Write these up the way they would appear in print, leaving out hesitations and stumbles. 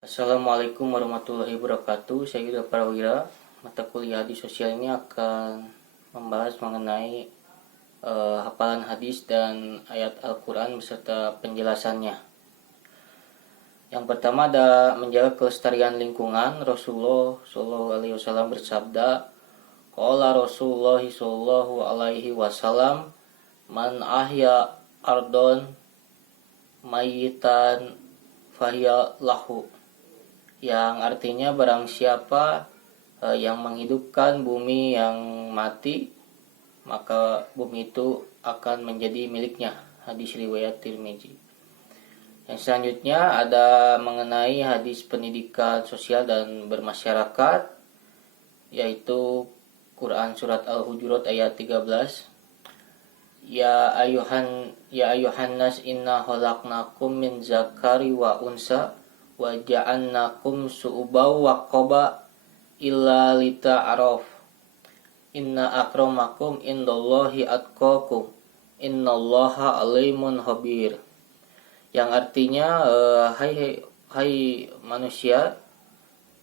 Assalamualaikum warahmatullahi wabarakatuh. Saya Yuda Prawira. Mata kuliah di sosial ini akan membahas mengenai hafalan hadis dan ayat Al-Quran beserta penjelasannya. Yang pertama ada menjaga kelestarian lingkungan. Rasulullah SAW bersabda, Qala Rasulullah SAW, Man ahya ardon mayitan fahiya lahu, yang artinya barang siapa yang menghidupkan bumi yang mati, maka bumi itu akan menjadi miliknya. Hadis riwayat Tirmizi. Yang selanjutnya ada mengenai hadis pendidikan sosial dan bermasyarakat, yaitu Quran surat Al-Hujurat ayat 13. Ya ayuhan nas inna khalaqnakum min zakari wa unsa wa ja'alnakum su'ubaw wa qaba illa lita'araf inna akramakum indallahi atqakum innallaha alimun khabir. Yang artinya hai manusia,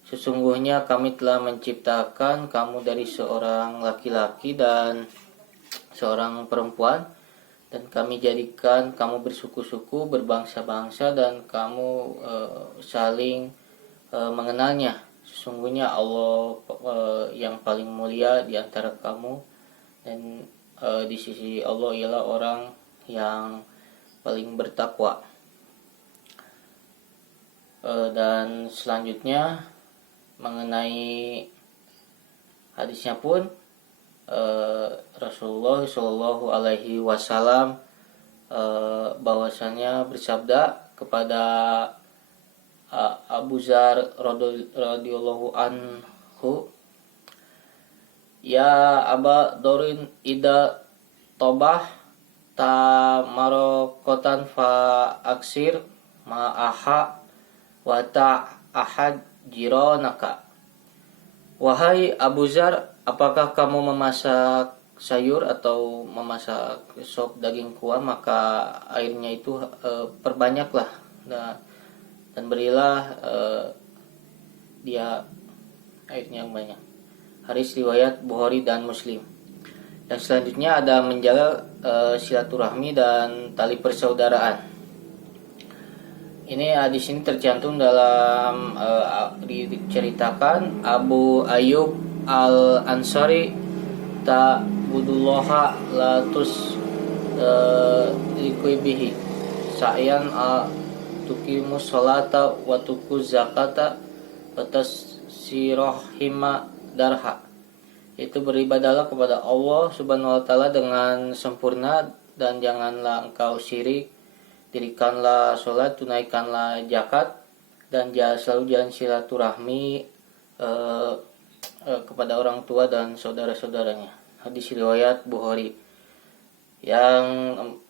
sesungguhnya kami telah menciptakan kamu dari seorang laki-laki dan seorang perempuan, dan kami jadikan kamu bersuku-suku, berbangsa-bangsa, dan kamu saling mengenalnya. Sesungguhnya Allah yang paling mulia di antara kamu, dan di sisi Allah ialah orang yang paling bertakwa. Dan selanjutnya mengenai hadisnya pun, Rasulullah Shallallahu Alaihi Wasallam bahwasanya bersabda kepada Abu Dzar radhiyallahu anhu, Ya Aba Dorin ida tobah ta marokotan fa aksir ma'aha wa ta ahad jironaka. Wahai Abu Dzar, apakah kamu memasak sayur atau memasak sop daging kuah, maka airnya itu perbanyaklah, dan berilah dia airnya yang banyak. Hadis riwayat Bukhari dan Muslim. Yang selanjutnya ada menjaga silaturahmi dan tali persaudaraan. Ini hadis ini tercantum dalam diceritakan Abu Ayyub Al-Ansari ta'budullaha la tusyrikubihi sa'yan tuqimus sholata wa tuquz zakata wa tasirahima darha. Itu beribadahlah kepada Allah Subhanahu wa taala dengan sempurna, dan janganlah engkau syirik. Dirikanlah sholat, tunaikanlah zakat, dan selalu jalan silaturahmi kepada orang tua dan saudara-saudaranya. Hadis riwayat Bukhari. Yang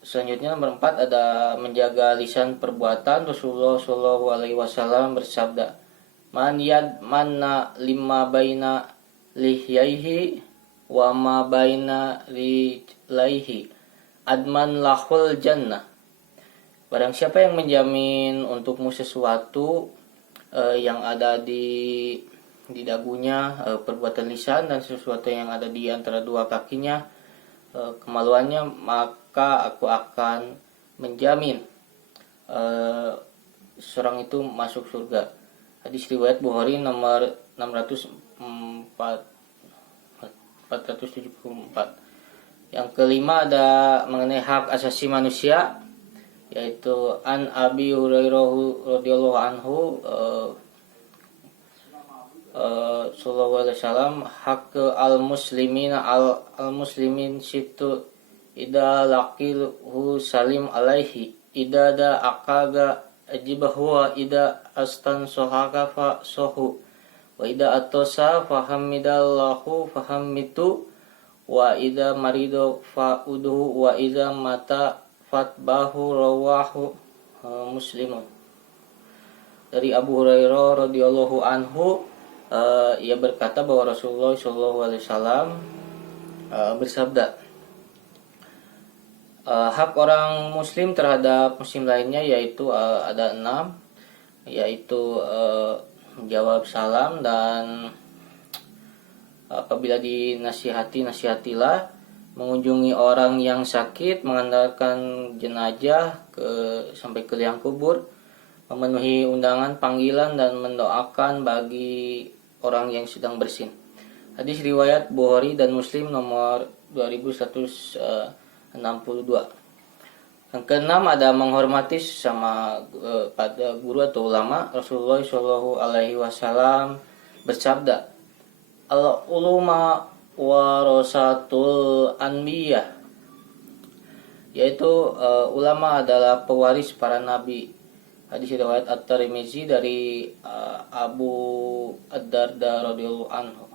selanjutnya nomor 4 ada menjaga lisan perbuatan. Rasulullah SAW bersabda, Man yad manna lima baina lihyaihi wa ma baina rijlaihi adman lahul jannah. Barang siapa yang menjamin untukmu sesuatu yang ada di dagunya, perbuatan lisan, dan sesuatu yang ada di antara dua kakinya, kemaluannya, maka aku akan menjamin seorang itu masuk surga. Hadis riwayat Bukhari nomor 474. Yang kelima ada mengenai hak asasi manusia, yaitu An Abi Hurairah radhiyallahu anhu sallallahu alaihi wasallam, hak al-muslimin situ ida laqilhu salim alaihi ida da akaga ajibahu wa ida astan sohaka fa sohu wa ida atosa fahamidallahu fahamitu wa ida marido fa uduhu wa ida mata fatbahu rawahu Muslimun. Dari Abu Hurairah radhiyallahu anhu, ia berkata bahwa Rasulullah SAW bersabda, hak orang muslim terhadap muslim lainnya yaitu ada 6. yaitu menjawab salam, dan apabila dinasihati, nasihatilah. Mengunjungi orang yang sakit, mengantarkan jenazah sampai ke liang kubur, memenuhi undangan panggilan, dan mendoakan bagi orang yang sedang bersin. Hadis riwayat Bukhari dan Muslim nomor 2162. Yang keenam, ada menghormati sama pada guru atau ulama. Rasulullah Shallallahu Alaihi Wasallam bersabda, al ulama warasatul anbiya, yaitu ulama adalah pewaris para nabi. Hadis riwayat At-Tirmizi dari Abu Ad-Darda radhiyallahu anhu.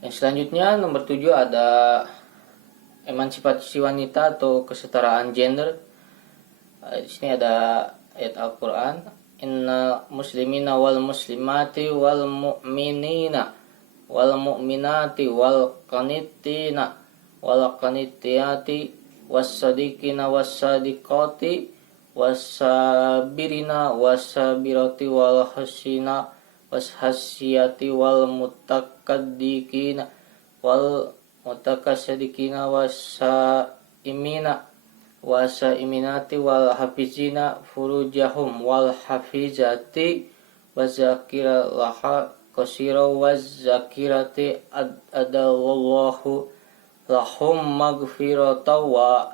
Yang selanjutnya nomor 7 ada emansipasi wanita atau kesetaraan gender. Di sini ada ayat Al-Qur'an, innal muslimina wal muslimati wal mu'minina wal mu'minati wal qanitina wal qanitiyati was sadiqina was sadiqati was sabirina was sabirati wal hasina was hasiyati wal mutakaddikina wal mutakasadikina was saimina was saiminati wal hafizina furujahum wal hafizati was zakira laha qasira waz zakirati adallahu lahum maghfirata wa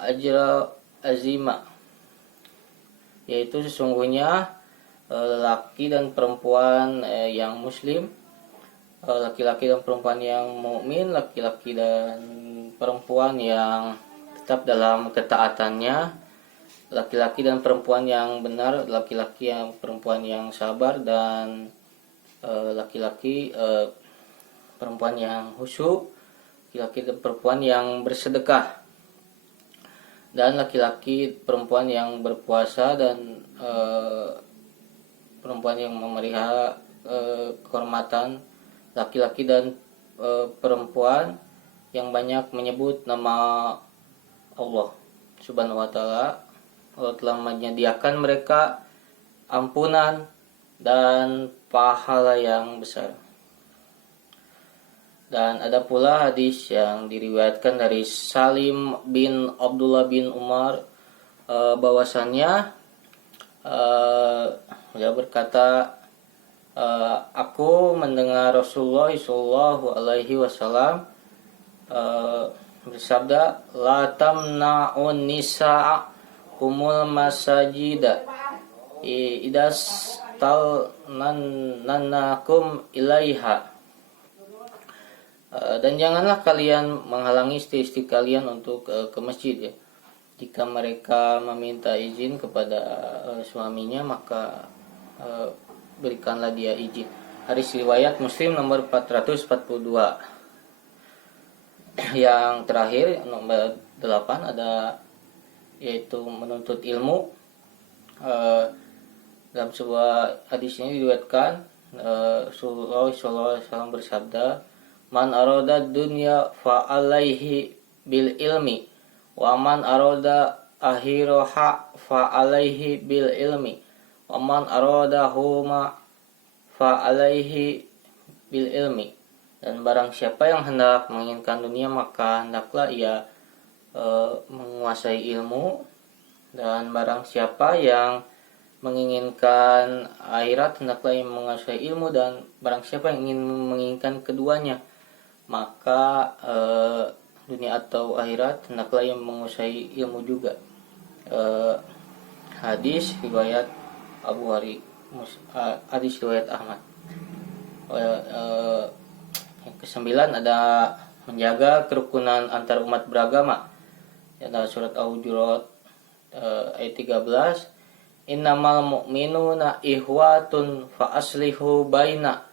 ajra azima, yaitu sesungguhnya laki dan perempuan yang muslim, laki-laki dan perempuan yang mukmin, laki-laki dan perempuan yang tetap dalam ketaatannya, laki-laki dan perempuan yang benar, laki-laki yang perempuan yang sabar, dan laki-laki perempuan yang khusyuk, laki-laki dan perempuan yang bersedekah, dan laki-laki perempuan yang berpuasa, dan perempuan yang memelihara kehormatan, laki-laki dan perempuan yang banyak menyebut nama Allah Subhanahu wa taala. Allah telah menyediakan mereka ampunan dan pahala yang besar. Dan ada pula hadis yang diriwayatkan dari Salim bin Abdullah bin Umar, bahwasannya beliau berkata, aku mendengar Rasulullah Shallallahu Alaihi Wasallam bersabda, la tamna'un nisa'a humul masajida idas talnanakum ilaiha, dan janganlah kalian menghalangi istri-istri kalian untuk ke masjid, ya. Jika mereka meminta izin kepada suaminya, maka berikanlah dia izin. Hadis riwayat Muslim nomor 442. Yang terakhir nomor 8 ada, yaitu menuntut ilmu. Dalam sebuah hadis ini diriwayatkan Rasulullah SAW bersabda, man arada dunya fa alaihi bil ilmi wa man arada akhiraha fa alaihi bil ilmi wa man arada huma fa alaihi bil ilmi. Dan barang siapa yang hendak menginginkan dunia, maka hendaklah ia menguasai ilmu, dan barang siapa yang menginginkan akhirat, hendaklah ia menguasai ilmu, dan barang siapa yang ingin menginginkan keduanya, maka dunia atau akhirat, hendaklah ia menguasai ilmu juga. Hadis riwayat Abu Hari, hadis riwayat Ahmad. Yang kesembilan ada menjaga kerukunan antar umat beragama. Dalam surat Al-Hujurat ayat 13, innamal mu'minuna ihwatun fa aslihu baina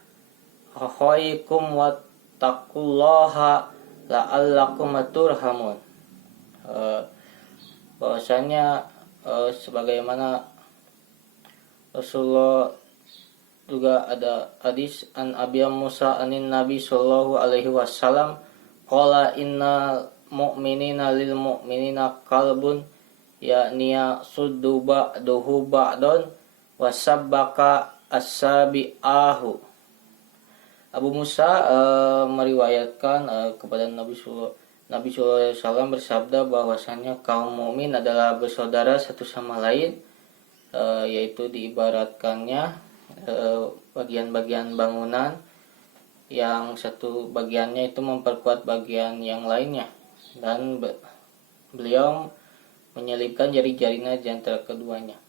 akhawaykum wattaqullaha la'allakum turhamun. Bahwasanya sebagaimana Rasulullah juga ada hadis an Abi Musa anin Nabi sallallahu alaihi wasallam qala innal mu'minina lil mu'minina qalbun yakni suddu ba'duhu ba'don wasabbaka as-sabi'ahu. Abu Musa meriwayatkan kepada Nabi SAW bersabda bahwasanya kaum mukmin adalah bersaudara satu sama lain, yaitu diibaratkannya bagian-bagian bangunan yang satu bagiannya itu memperkuat bagian yang lainnya, dan beliau menyelipkan jari-jarinya di antara keduanya.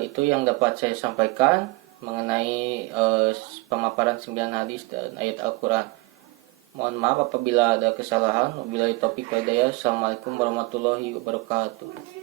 Itu yang dapat saya sampaikan mengenai pemaparan 9 hadis dan ayat Al-Quran. Mohon maaf apabila ada kesalahan. Wabillahi taufiq wal hidayah. Assalamualaikum warahmatullahi wabarakatuh.